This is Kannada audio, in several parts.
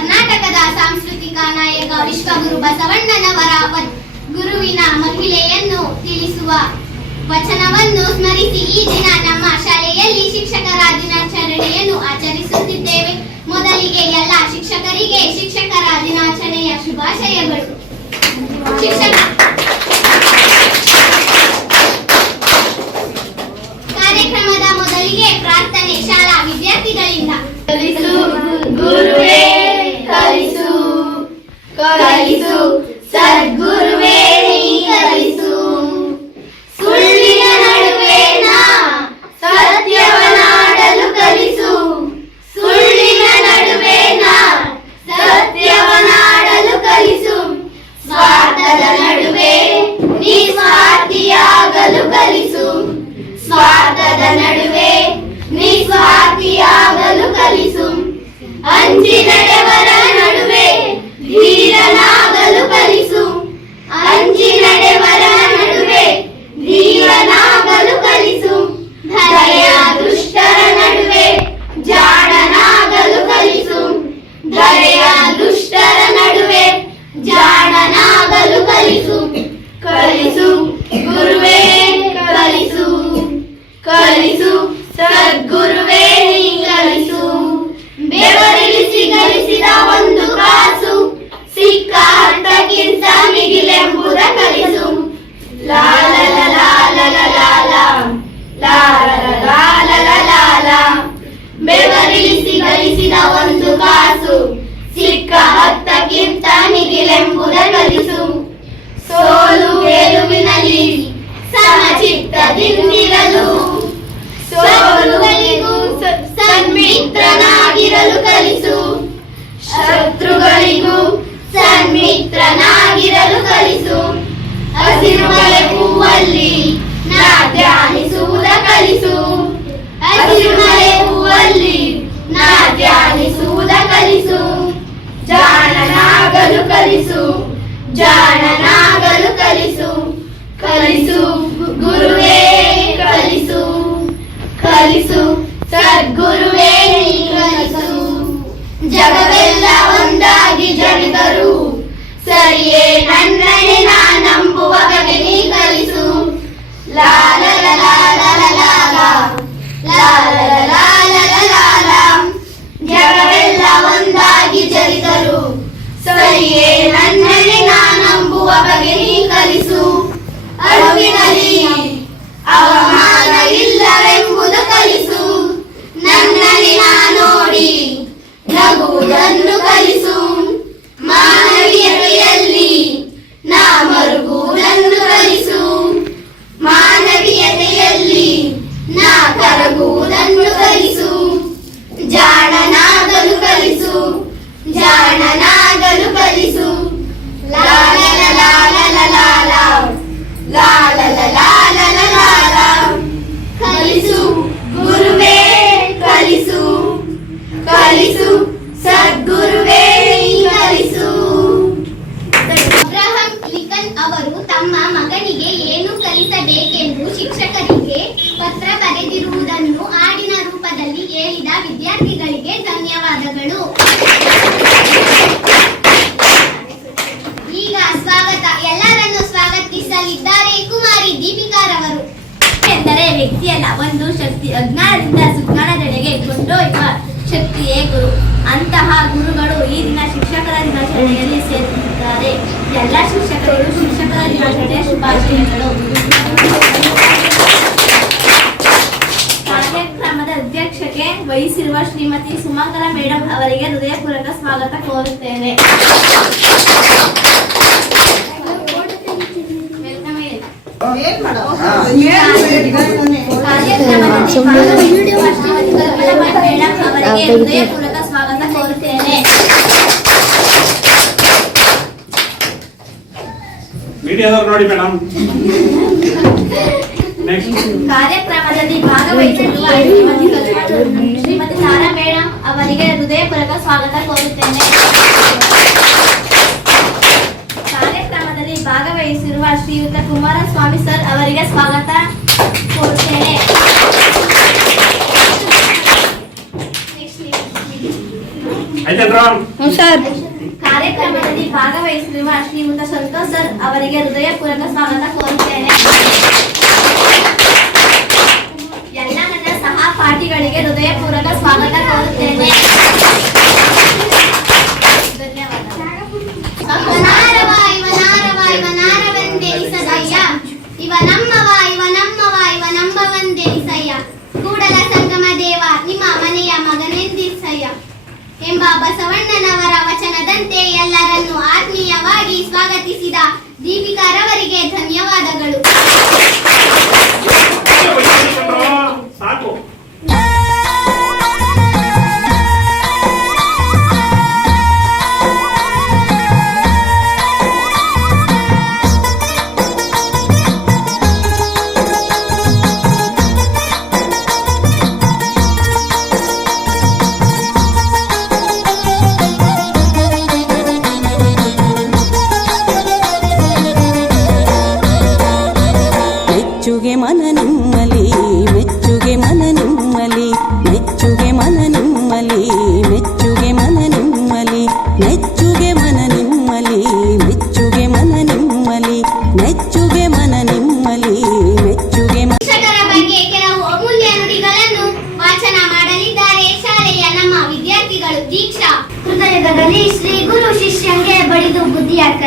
ಕರ್ನಾಟಕದ ಸಾಂಸ್ಕೃತಿಕ ನಾಯಕ ವಿಶ್ವಗುರು ಬಸವಣ್ಣನವರ ಗುರುವಿನ ಮಹಿಳೆಯನ್ನು ತಿಳಿಸುವ ವಚನವನ್ನು ಸ್ಮರಿಸಿ ಈ ದಿನ ನಮ್ಮ ಶಾಲೆಯಲ್ಲಿ ಶಿಕ್ಷಕರ ದಿನಾಚರಣೆಯನ್ನು ಆಚರಿಸುತ್ತಿದ್ದೇವೆ. ಮೊದಲಿಗೆ ಎಲ್ಲ ಶಿಕ್ಷಕರಿಗೆ ಶಿಕ್ಷಕರ ದಿನಾಚರಣೆಯ ಶುಭಾಶಯಗಳು. ಶಿಕ್ಷಕ காத்தகின் தனிகிளம் புதல்வதி ಸದ್ಗುರುವೇ ನೀ ಕಲಿಸು ಜಗವೆಲ್ಲ ಒಂದಾಗಿ ಜಡಿದರು ಸರಿಯೇ ನನ್ನನೆ ನಾ ನಂಬುವ ನೀ ಕಲಿಸು ಲಾಲ ಲಾಲ ಲಾಲ ಲಾಲ ಲಾಲ ಲಾಲ ಜಗವೆಲ್ಲ ಒಂದಾಗಿ ಜರಿದರು ಸರಿಯೇ ಅಂತಹ ಗುರುಗಳು ಈ ದಿನ ಶಿಕ್ಷಕರ ದಿನಾಚರಣೆಯಲ್ಲಿ ಸೇರುತ್ತಿದ್ದಾರೆ ಎಲ್ಲ ಶಿಕ್ಷಕರು ಶಿಕ್ಷಕರ ದಿನಾಚರಣೆಯ ಶುಭಾಶಯಗಳು. ಕಾರ್ಯಕ್ರಮದ ಅಧ್ಯಕ್ಷತೆ ವಹಿಸಿರುವ ಶ್ರೀಮತಿ ಸುಮಂಗಲ ಮೇಡಮ್ ಅವರಿಗೆ ಹೃದಯಪೂರ್ವಕ ಸ್ವಾಗತ ಕೋರುತ್ತೇನೆ. ಕಾರ್ಯಕ್ರಮದಲ್ಲಿ ಭಾಗವಹಿಸಿರುವ ಶ್ರೀಮತಿ ಮೇಡಮ್ ಅವರಿಗೆ ಹೃದಯಪೂರ್ವಕ ಸ್ವಾಗತ ಕೋರುತ್ತೇನೆ ಮೀಡಿಯಾದವ್ರು ನೋಡಿ ಮೇಡಮ್. ಶ್ರೀಮತಿ ಅವರಿಗೆ ಹೃದಯಪೂರ್ವಕ ಸ್ವಾಗತ ಕೋರುತ್ತೇನೆ. ಕಾರ್ಯಕ್ರಮದಲ್ಲಿ ಭಾಗವಹಿಸಿರುವ ಶ್ರೀಯುತ ಕುಮಾರಸ್ವಾಮಿ ಸರ್ ಅವರಿಗೆ ಸ್ವಾಗತ ಕೋರುತ್ತೇನೆ ಆಯ್ತೇನ್ರ ಸರ್ ಕಾರ್ಯಕ್ರಮದಲ್ಲಿ ಭಾಗವಹಿಸಿರುವ ಶ್ರೀಮಂತ ಸಂತೋಷ್ ಸರ್ ಅವರಿಗೆ ಹೃದಯಪೂರ್ವಕ ಸ್ವಾಗತ ಕೋರುತ್ತೇನೆ. ಎಲ್ಲ ನನ್ನ ಸಹಪಾಠಿಗಳಿಗೆ ಹೃದಯಪೂರ್ವಕ ಸ್ವಾಗತ ಕೋರುತ್ತೇನೆ. ಧನ್ಯವಾದ. ಎಂಬ ಬಸವಣ್ಣನವರ ವಚನದಂತೆ ಎಲ್ಲರನ್ನೂ ಆತ್ಮೀಯವಾಗಿ ಸ್ವಾಗತಿಸಿದ ದೀಪಿಕಾರವರಿಗೆ ಧನ್ಯವಾದಗಳು.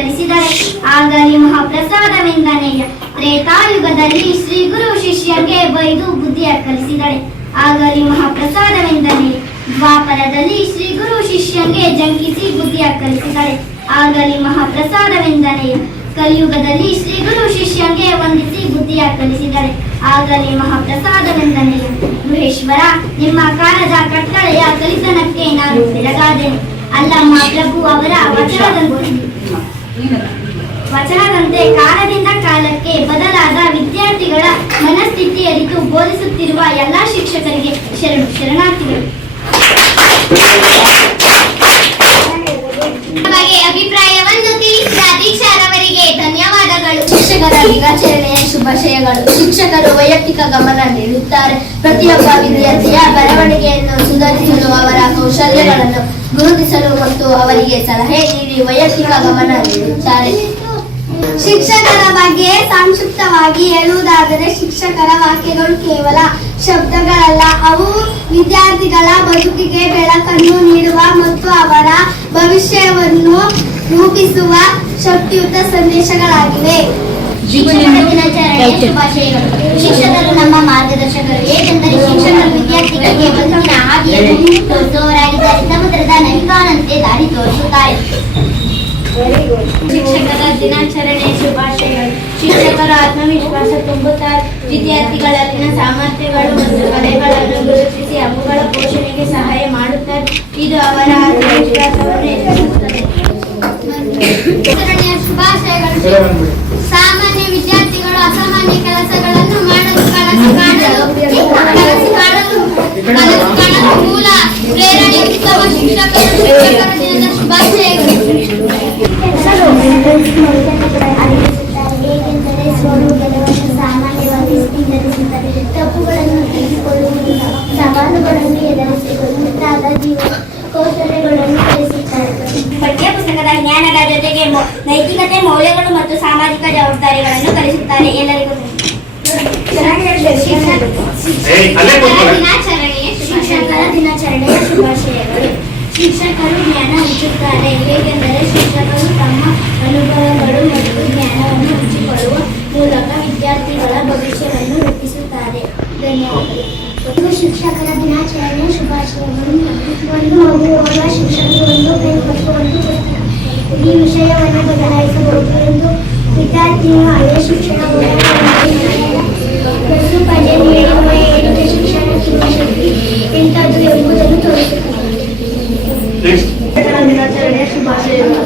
ಕಲಿಸಿದರೆ ಆಗಲಿ ಮಹಾಪ್ರಸಾದವೆಂದನೆಯ ತ್ರೇತಾಯುಗದಲ್ಲಿ ಶ್ರೀ ಗುರು ಶಿಷ್ಯಂಗೆ ಬೈದು ಬುದ್ಧಿಯ ಕಲಿಸಿದರೆ ಆಗಲಿ ಮಹಾಪ್ರಸಾದವೆಂದನೆಯ ದ್ವಾಪರದಲ್ಲಿ ಶ್ರೀ ಗುರು ಶಿಷ್ಯಂಗೆ ಜಂಕಿಸಿ ಬುದ್ಧಿಯ ಕಲಿಸಿದರೆ ಆಗಲಿ ಮಹಾಪ್ರಸಾದವೆಂದನೆಯ ಕಲಿಯುಗದಲ್ಲಿ ಶ್ರೀ ಗುರು ಶಿಷ್ಯಂಗೆ ವಂದಿಸಿ ಬುದ್ಧಿಯ ಕಲಿಸಿದರೆ ಆಗಲಿ ಮಹಾಪ್ರಸಾದವೆಂದನೆಯ ಮಹೇಶ್ವರ, ನಿಮ್ಮ ಕಾಲದ ಕಟ್ಟಳೆಯ ಕಲಿತನಕ್ಕೆ ನಾನು ಬೆಳಗಾದೆನು ಅಲ್ಲಮ್ಮ ಮಹಾಪ್ರಭು ಅವರ ವಚನದಂತೆ ವಚನದಂತೆ ಕಾಲದಿಂದ ಕಾಲಕ್ಕೆ ಬದಲಾದ ವಿದ್ಯಾರ್ಥಿಗಳ ಮನಸ್ಥಿತಿ ಅರಿತು ಬೋಧಿಸುತ್ತಿರುವ ಎಲ್ಲ ಶಿಕ್ಷಕರಿಗೆ ಶರಣು, ಶರಣಾರ್ಥಿಗಳು. ಅಭಿಪ್ರಾಯವನ್ನು ತಿಳಿಸಿದ ದೀಕ್ಷಾರವರಿಗೆ ಧನ್ಯವಾದಗಳು. ಶಿಕ್ಷಕರ ದಿನಾಚರಣೆಯ ಶುಭಾಶಯಗಳು. ಶಿಕ್ಷಕರು ವೈಯಕ್ತಿಕ ಗಮನ ನೀಡುತ್ತಾರೆ. ಪ್ರತಿಯೊಬ್ಬ ವಿದ್ಯಾರ್ಥಿಯ ಬರವಣಿಗೆಯನ್ನು ಸುಧಾರಿಸಲು ಅವರ ಕೌಶಲ್ಯಗಳನ್ನು ಗುರುತಿಸಲು ಮತ್ತು ಅವರಿಗೆ ಸಲಹೆ ನೀಡಿ ವೈಯಕ್ತಿಕ ಗಮನ ನೀಡುತ್ತಾರೆ. ಶಿಕ್ಷಕರ ಬಗ್ಗೆ ಸಂಕ್ಷಿಪ್ತವಾಗಿ ಹೇಳುವುದಾದರೆ ಶಿಕ್ಷಕರ ವಾಕ್ಯಗಳು ಕೇವಲ ಶಬ್ದಗಳಲ್ಲ, ಅವು ವಿದ್ಯಾರ್ಥಿಗಳ ಬದುಕಿಗೆ ಬೆಳಕನ್ನು ನೀಡುವ ಮತ್ತು ಅವರ ಭವಿಷ್ಯವನ್ನು ರೂಪಿಸುವ ಶಕ್ತಿಯುತ ಸಂದೇಶಗಳಾಗಿವೆ. ಶಿಕ್ಷಕರ ದಿನಾಚರಣೆಯ ಶುಭಾಶಯಗಳು ಶಿಕ್ಷಕರು ನಮ್ಮ ಮಾರ್ಗದರ್ಶಕರು. ಏಕೆಂದರೆ ಶಿಕ್ಷಕರು ವಿದ್ಯಾರ್ಥಿಗಳಿಗೆ ಬದುಕಿನ ಹಾದಿಯನ್ನು ತೋರಿಸುವವರಾಗಿದ್ದಾರೆ. ಸಮುದ್ರದ ನವಿಕಾನಂತೆ ದಾರಿ ತೋರಿಸುತ್ತಾರೆ. ಶಿಕ್ಷಕರ ದಿನಾಚರಣೆ ಶುಭಾಶಯಗಳು. ಶಿಕ್ಷಕರು ಆತ್ಮವಿಶ್ವಾಸ ತುಂಬುತ್ತಾರೆ. ವಿದ್ಯಾರ್ಥಿಗಳಲ್ಲಿನ ಸಾಮರ್ಥ್ಯಗಳು ಮತ್ತು ಕಲೆಗಳನ್ನು ಗುರುತಿಸಿ ಅವುಗಳ ಪೋಷಣೆಗೆ ಸಹಾಯ ಮಾಡುತ್ತಾರೆ. ಇದು ಅವರ ಆತ್ಮವಿಶ್ವಾಸವನ್ನು ಹೆಚ್ಚಿಸುತ್ತದೆ. ಶುಭಾಶಯಗಳು. ಸಾಮಾನ್ಯ ವಿದ್ಯಾರ್ಥಿಗಳು ಅಸಾಮಾನ್ಯ ಕೆಲಸಗಳನ್ನು ಮಾಡಲು ಕನಸು ಸಾಮಾನ್ಯವಾಗಿ ಸ್ವೀಕರಿಸುತ್ತಾರೆ ತಪ್ಪುಗಳನ್ನು ತಿಳಿದುಕೊಳ್ಳುವುದು ಸವಾಲುಗಳನ್ನು ಎದುರಿಸಿಕೊಳ್ಳುವುದು. ನೈತಿಕತೆ ಮೌಲ್ಯಗಳು ಮತ್ತು ಸಾಮಾಜಿಕ ಜವಾಬ್ದಾರಿಗಳನ್ನು ಕಲಿಸುತ್ತಾರೆ ಎಲ್ಲರಿಗೂ ದಿನಾಚರಣೆಯ ಶಿಕ್ಷಕರ ಶುಭಾಶಯಗಳು ದಿನಾಚರಣೆಯ ಶುಭಾಶಯಗಳು ಶಿಕ್ಷಕರು ಜ್ಞಾನ ಹಂಚುತ್ತಾರೆ ಹೇಗೆಂದರೆ ಶಿಕ್ಷಕರು ತಮ್ಮ ಅನುಭವಗಳು ಮತ್ತು ಜ್ಞಾನವನ್ನು ಹಂಚಿಕೊಳ್ಳುವ ಮೂಲಕ ವಿದ್ಯಾರ್ಥಿಗಳ ಭವಿಷ್ಯವನ್ನು ರೂಪಿಸುತ್ತಾರೆ ಧನ್ಯವಾದಗಳು ಶಿಕ್ಷಕರ ದಿನಾಚರಣೆಯ ಶುಭಾಶಯಗಳು ಒಂದು ಮಗು ಶಿಕ್ಷಕರು ಒಂದು ಒಂದು ಈ ವಿಷಯವನ್ನು ಬದಲಾಯಿಸಬಹುದು ಎಂದು ವಿದ್ಯಾರ್ಥಿಯು ಹಳೆಯ ಶಿಕ್ಷಣ ನೆಕ್ಸ್ಟ್ ದಿನಾಚರಣೆಯ ಶುಭಾಶಯಗಳು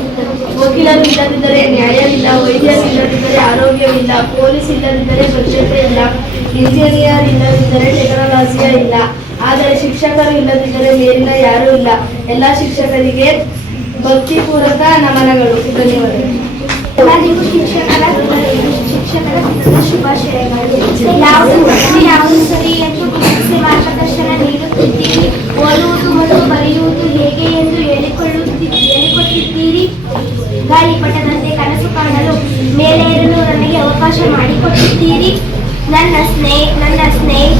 ವಕೀಲರಿಲ್ಲದಿದ್ದರೆ, ನ್ಯಾಯವಿಲ್ಲ, ವೈದ್ಯರಿಲ್ಲದಿದ್ದರೆ, ಆರೋಗ್ಯವಿಲ್ಲ, ಪೊಲೀಸ್ ಇಲ್ಲದಿದ್ದರೆ ಸ್ವಚ್ಛತೆ ಇಲ್ಲ, ಇಂಜಿನಿಯರ್ ಇಲ್ಲದಿದ್ದರೆ ಟೆಕ್ನಾಲಜಿಯ ಇಲ್ಲ, ಆದರೆ ಶಿಕ್ಷಕರು ಇಲ್ಲದಿದ್ದರೆ ಮೇಲಿನ ಯಾರೂ ಇಲ್ಲ. ಎಲ್ಲ ಶಿಕ್ಷಕರಿಗೆ ಭಕ್ತಿಪೂರ್ವಕ ನಮನಗಳು. ಎಲ್ಲರಿಗೂ ಶಿಕ್ಷಕರ ಶಿಕ್ಷಕರ ದಿನದ ಶುಭಾಶಯಗಳು ನಾವು ನಾವು ಸರಿ ಎಂದು ಮಾರ್ಗದರ್ಶನ ನೀಡುತ್ತಿದ್ದೀರಿ. ಓದುವುದು ಮತ್ತು ಬರೆಯುವುದು ಹೇಗೆ ಎಂದು ಹೇಳಿಕೊಳ್ಳುತ್ತಿ, ಹೇಳಿಕೊಟ್ಟಿದ್ದೀರಿ. ಗಾಳಿಪಟದಂತೆ ಕನಸು ಕಾಣಲು ಮೇಲೇರಲು ನನಗೆ ಅವಕಾಶ ಮಾಡಿಕೊಟ್ಟಿದ್ದೀರಿ. ನನ್ನ ಸ್ನೇಹ ನನ್ನ ಸ್ನೇಹಿತ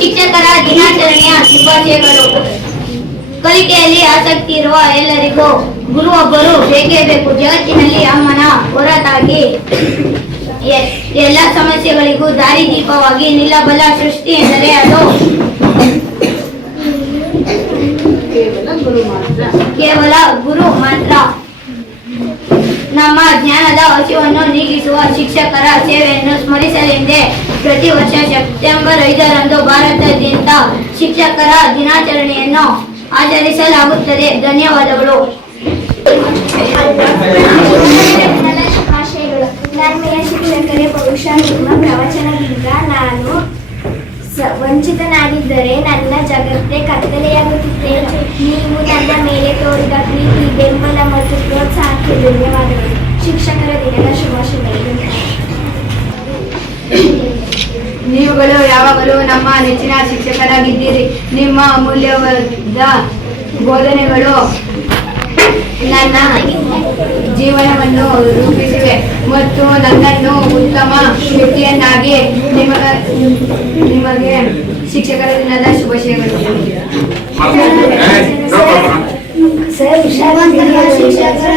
ಶಿಕ್ಷಕರ ದಿನಾಚರಣೆಯ ಶುಭಾಶಯಗಳು. ಕಲಿಕೆಯಲ್ಲಿ ಆಸಕ್ತಿ ಇರುವ ಎಲ್ಲರಿಗೂ ಗುರು ಒಬ್ಬರು ಬೇಕೇ ಬೇಕು? ಜಗತ್ತಿನಲ್ಲಿ ಅಮ್ಮನ ಹೊರತಾಗಿ ಎಲ್ಲ ಸಮಸ್ಯೆಗಳಿಗೂ ದಾರಿದೀಪವಾಗಿ ನಿಲ್ಲಬಲ್ಲ ಸೃಷ್ಟಿ ಎಂದರೆ ಅದು ಕೇವಲ ಗುರು ಮಾತ್ರ. ನಮ್ಮ ಜ್ಞಾನದ ಹಸಿವನ್ನು ನೀಗಿಸುವ ಶಿಕ್ಷಕರ ಸೇವೆಯನ್ನು ಸ್ಮರಿಸಲೆಂದೇ ಪ್ರತಿ ವರ್ಷ ಸೆಪ್ಟೆಂಬರ್ ಐದರಂದು ಭಾರತಾದ್ಯಂತ ಶಿಕ್ಷಕರ ದಿನಾಚರಣೆಯನ್ನು ಆಚರಿಸಲಾಗುತ್ತದೆ. ಧನ್ಯವಾದಗಳು. ನನ್ನ ಶುಭಾಶಯಗಳು ನನ್ಮೆಯ ಶಿಕ್ಷಕರೇ ಬಹುಶಃ ನಿಮ್ಮ ಪ್ರವಚನದಿಂದ ನಾನು ಸ- ವಂಚಿತನಾಗಿದ್ದರೆ ನನ್ನ ಜಗತ್ತೇ ಕತ್ತಲೆಯಾಗುತ್ತಿದ್ದೆ ನೀವು ನನ್ನ ಮೇಲೆ ತೋರಿದ ಪ್ರೀತಿ, ಬೆಂಬಲ ಮತ್ತು ಪ್ರೋತ್ಸಾಹಕ್ಕೆ ಧನ್ಯವಾದಗಳು. ಶಿಕ್ಷಕರ ದಿನದ ಶುಭಾಶಯಗಳು. ನೀವುಗಳು ಯಾವಾಗಲೂ ನಮ್ಮ ನೆಚ್ಚಿನ ಶಿಕ್ಷಕರಾಗಿದ್ದೀರಿ. ನಿಮ್ಮ ಅಮೂಲ್ಯವಾದ ಬೋಧನೆಗಳು ನನ್ನ ಜೀವನವನ್ನು ರೂಪಿಸಿವೆ ಮತ್ತು ನನ್ನನ್ನು ಉತ್ತಮ ವ್ಯಕ್ತಿಯನ್ನಾಗಿ ನಿಮ ನಿಮಗೆ ಶಿಕ್ಷಕರ ದಿನದ ಶುಭಾಶಯಗಳು. ಶಿಕ್ಷಕರ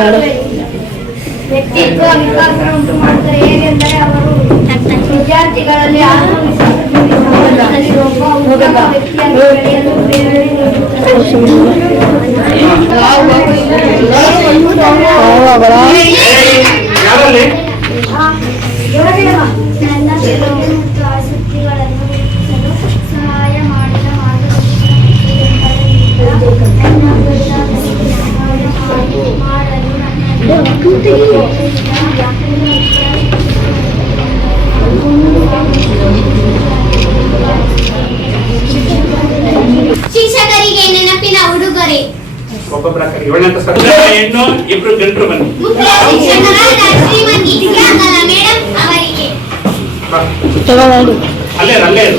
ಶಿಕ್ಷಕರು ವ್ಯಕ್ತಿತ್ವ ವಿಕಾಸ ಉಂಟು ಮಾಡುತ್ತಾರೆ ಹೇಗೆಂದರೆ ಅವರು? ವಿದ್ಯಾರ್ಥಿಗಳಲ್ಲಿ ಆತ್ಮವಿಶ್ವಾಸದಲ್ಲಿ ಶಿಕ್ಷಕರಿಗೆ ನೆನಪಿನ ಉಡುಗೊರೆ. ಒಬ್ಬೊಬ್ಬರ ಕಡೆ ಏಳನೇ ತರಗತಿ ಹೆಣ್ಣು ಇಬ್ರು ಗಂಟರು ಬನ್ನಿ. ಅಲ್ಲೇ ಅಲ್ಲೇ ಇರು.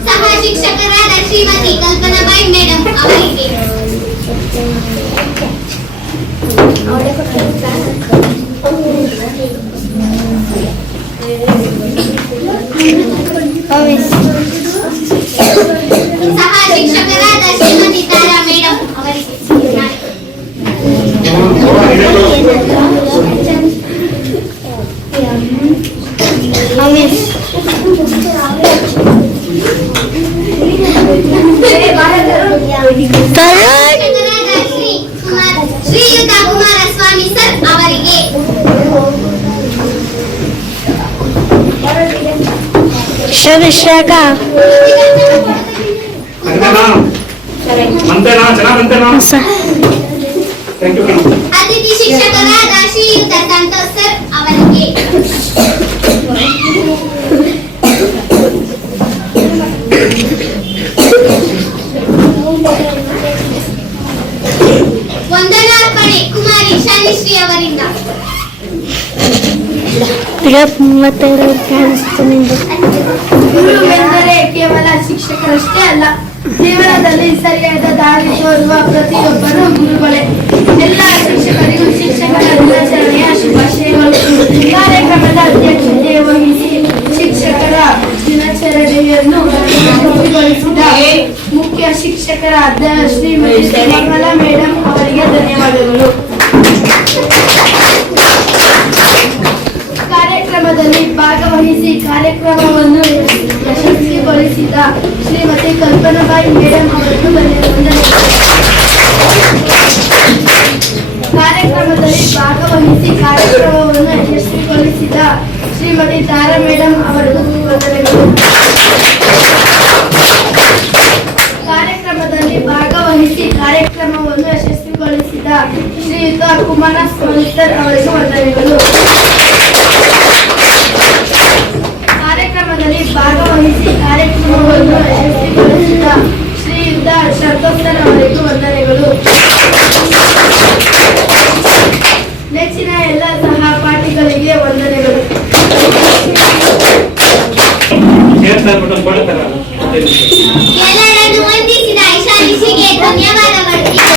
ಶ್ರೀಯುತ ಕುಮಾರಸ್ವಾಮಿ ಸರ್ ಅವರಿಗೆ ಅಂತೆನಾ ಅಂತೆನಾ ಚೆನ್ನಾಗ್ ಅಂತೆನಾ ಥ್ಯಾಂಕ್ ಯು ಅತಿಥಿ ಶಿಕ್ಷಕರಾದ ಶ್ರೀಯುತ ಸಂತೋಷ್ ಸರ್ ಅವರಿಗೆ ವಂದನಾರ್ಪಣೆ ಕುಮಾರಿ ಶಾಲಿಶ್ರೀ ಅವರಿಂದ. ಗುರುವೆಂದರೆ ಕೇವಲ ಶಿಕ್ಷಕರಷ್ಟೇ ಅಲ್ಲ ಜೀವನದಲ್ಲಿ ಸರಿಯಾದ ದಾರಿ ತೋರುವ ಪ್ರತಿಯೊಬ್ಬರು ಗುರುಗಳೇ. ಎಲ್ಲ ಶಿಕ್ಷಕರಿಗೂ ಶಿಕ್ಷಕರ ದಿನಾಚರಣೆಯ ಶುಭಾಶಯಗಳು. ಕಾರ್ಯಕ್ರಮದ ಅಧ್ಯಕ್ಷತೆ ವಹಿಸಿ ಶಿಕ್ಷಕರ ದಿನಾಚರಣೆಯನ್ನು ಮುಖ್ಯ ಶಿಕ್ಷಕರಾದ ಶ್ರೀಮತಿ ನಿರ್ಮಲಾ ಮೇಡಮ್ ಅವರಿಗೆ ಧನ್ಯವಾದಗಳು. ಕಾರ್ಯಕ್ರಮದಲ್ಲಿ ಭಾಗವಹಿಸಿ ಕಾರ್ಯಕ್ರಮವನ್ನು ಯಶಸ್ವಿಗೊಳಿಸಿದ ಶ್ರೀಮತಿ ಕಲ್ಪನಾಬಾಯಿ ಮೇಡಮ್ ಅವರನ್ನು ಕಾರ್ಯಕ್ರಮದಲ್ಲಿ ಭಾಗವಹಿಸಿ ಕಾರ್ಯಕ್ರಮವನ್ನು ಯಶಸ್ವಿಗೊಳಿಸಿದ ಶ್ರೀಮತಿ ತಾರಾ ಮೇಡಮ್ ಅವರಿಗೂ ವಂದನೆಗಳು ಕಾರ್ಯಕ್ರಮದಲ್ಲಿ ಭಾಗವಹಿಸಿ ಕಾರ್ಯಕ್ರಮವನ್ನು ಯಶಸ್ವಿಗೊಳಿಸಿದ ಶ್ರೀಯುತ ಕುಮಾರ ಸ್ವಾಮಿತರ್ ಅವರಿಗೆ ವಂದನೆಗಳು ಕಾರ್ಯಕ್ರಮದಲ್ಲಿ ಭಾಗವಹಿಸಿ ಕಾರ್ಯಕ್ರಮವನ್ನು ಯಶಸ್ವಿಗೊಳಿಸಿದ ಶ್ರೀಯುತ ಶರದೋತ್ತರ್ ಅವರಿಗೂ ವಂದನೆಗಳು ನೆಚ್ಚಿನ ಎಲ್ಲ ಸಹಪಾಠಿಗಳಿಗೆ ವಂದನೆಗಳು. ಕೇಳ್ತಾ